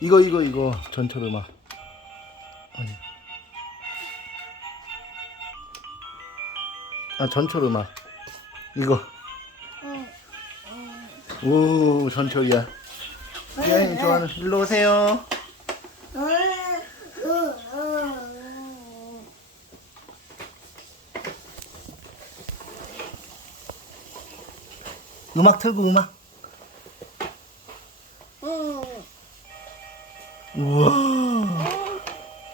이거 이거 이거 전철 음악. 아니. 아 전철 음악. 이거. 오 전철이야. 지안이 좋아하는 일로 오세요. 음악 틀고 음악. 우와.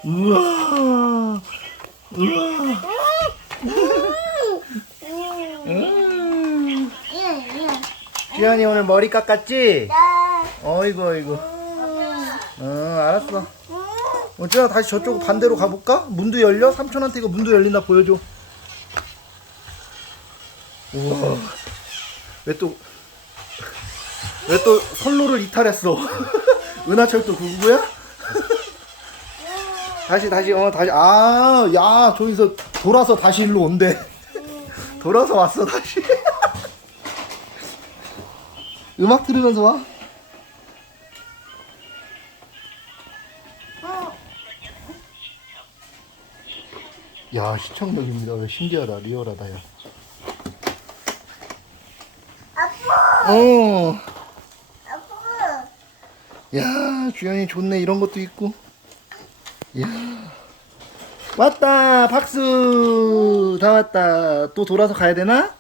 우와. 우와. 음. 지안이 오늘 머리 깎았지? 어이구 어이구. 어 알았어. 어, 지아 다시 저쪽 반대로 가볼까? 문도 열려? 삼촌한테 이거 문도 열린다 보여줘. 우와. 왜 또, 왜 또 선로를 이탈했어? 은하철도 누구야? 다시, 다시, 어, 다시, 아, 야, 저기서 돌아서 다시 일로 온대. 돌아서 왔어, 다시. 음악 들으면서 와. 야, 시청역입니다. 왜 신기하다, 리얼하다, 야. 아빠, 어. 야, 주연이 좋네. 이런 것도 있고. 야. 왔다. 박수. 다 왔다. 또 돌아서 가야 되나?